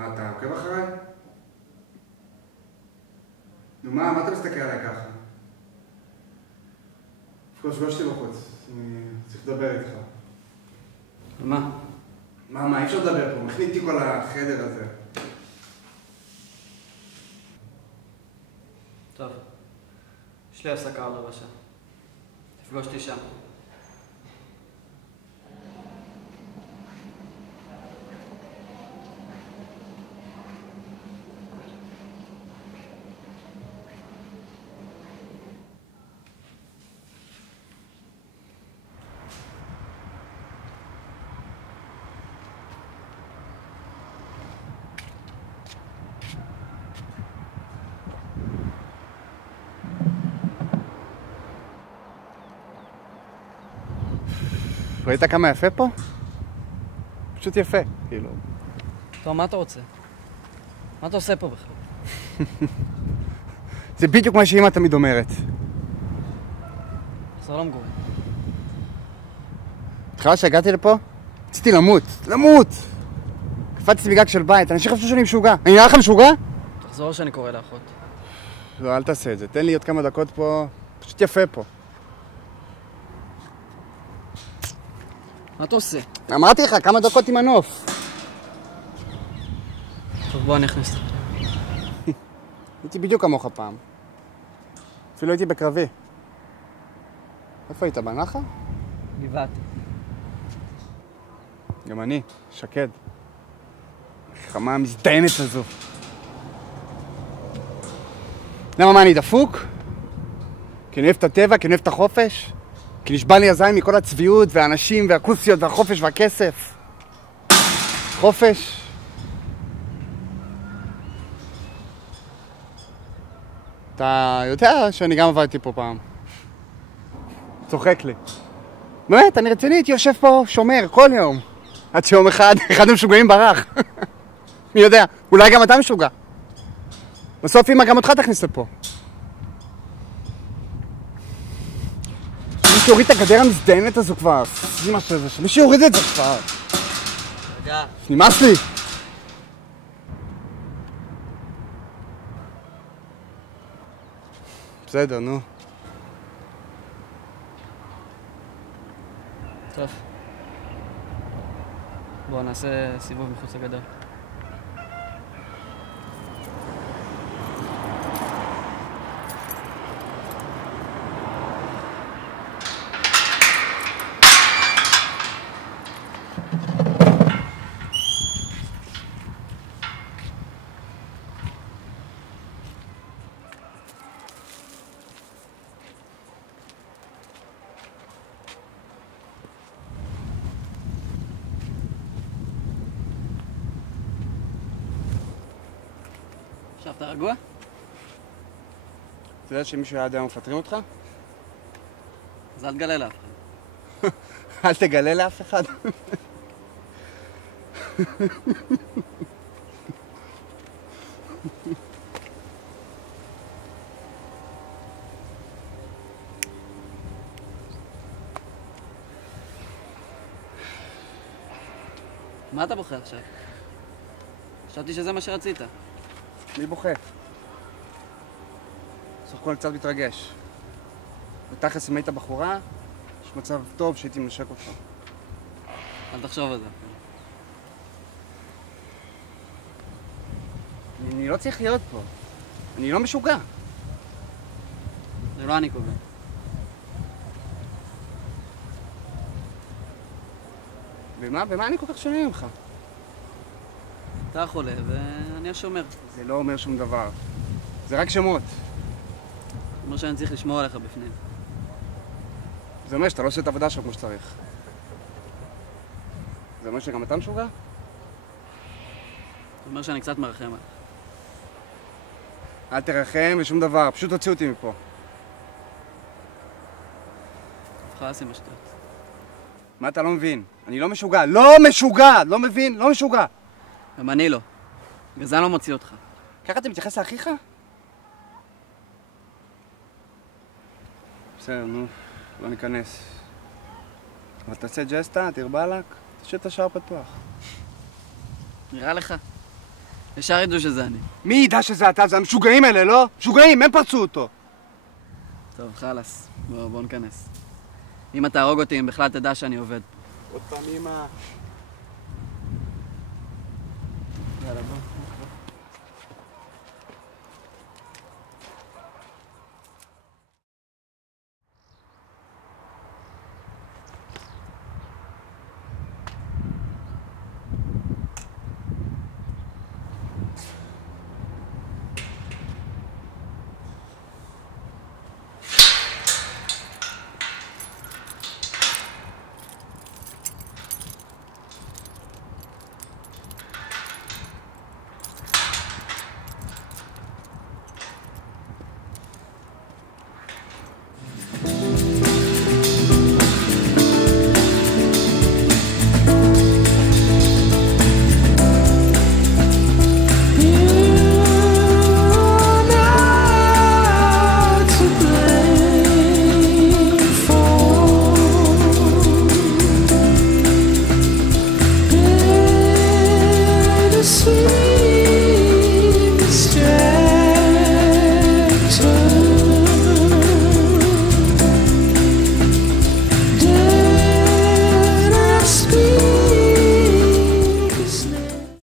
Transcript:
מה, אתה עוקב אחריי? נו מה אתה מסתכל עליי ככה? פגוש אותי בחוץ, אני צריך לדבר איתך. מה? מה, אי אפשר לדבר פה, מכניתי כל החדר הזה. טוב, יש לי הפסקה על רבע שעה. תפגוש אותי שם. ראית כמה יפה פה? פשוט יפה, כאילו. טוב, מה אתה רוצה? מה אתה עושה פה בכלל? זה בדיוק מה שאמא תמיד אומרת. חזור למגורים. התחלה שהגעתי לפה, רציתי למות! קפצתי מגג של בית, אנשים חשבו שאני משוגע. אני נראה לך משוגע? תחזור שאני קורא לאחות. לא, אל תעשה את זה. תן לי עוד כמה דקות פה. פשוט יפה פה. מה אתה עושה? אמרתי לך, כמה דקות עם הנוף. טוב, בוא אני אכניס לך. הייתי בדיוק כמוך פעם. אפילו הייתי בקרבי. איפה היית? בנחל? גבעתי. גם אני, שקד. חמה המזדיינת הזו. למה, מה, אני דפוק? כי אני אוהב את הטבע, כי אני אוהב את החופש? כי נשבע לי הזין מכל הצביעות והאנשים והכוסיות והחופש והכסף. חופש. אתה יודע שאני גם עבדתי פה פעם. צוחק לי. באמת, אני רציני, הייתי יושב פה שומר כל יום. עד שיום אחד המשוגעים ברח. מי יודע, אולי גם אתה משוגע. בסוף אמא גם אותך תכניס לפה. מישהו יוריד את הגדר המזדיינת הזו כבר. אמא של זה, מישהו יוריד את זה כבר. רגע. נמאס לי. בסדר, נו. טוב. בואו נעשה סיבוב מחוץ לגדר. עכשיו אתה רגוע? אתה יודע שמישהו היה עד היום מפטרים אותך? אז אל תגלה לאף אחד. אל תגלה לאף אחד. מה אתה בוחר עכשיו? חשבתי שזה מה שרצית. מי בוכה? סך הכל קצת מתרגש. בתכלס אם היית בחורה, יש מצב טוב שהייתי מנשק אותך. אל תחשוב על זה. אני לא צריך להיות פה. אני לא משוגע. זה לא אני קובע. במה אני כל כך שונה ממך? אתה חולה ואני השומר. זה לא אומר שום דבר. זה רק שמות. זאת אומרת שאני צריך לשמור עליך בפנים. זה אומר שאתה לא עושה את העבודה שלך כמו שצריך. זה אומר שגם אתה משוגע? זאת אומרת שאני קצת מרחם עליך. אל תרחם ושום דבר, פשוט תוציא אותי מפה. תבחר לשים השטות. מה אתה לא מבין? אני לא משוגע. לא משוגע! לא מבין? לא משוגע! גם אני לא. בגלל זה אני לא מוציא אותך. ככה אתה מתייחס לאחיך? בסדר, נו. לא ניכנס. אבל תעשה ג'סטה, תרבלק, תשאיר את השער פתוח. נראה לך? ישר ידעו שזה אני. מי ידע שזה אתה? זה המשוגעים האלה, לא? משוגעים, הם פרצו אותו. טוב, חלאס. בוא ניכנס. אם אתה תהרוג אותי, אם בכלל תדע שאני עובד. עוד פעם אמא. יאללה, בוא.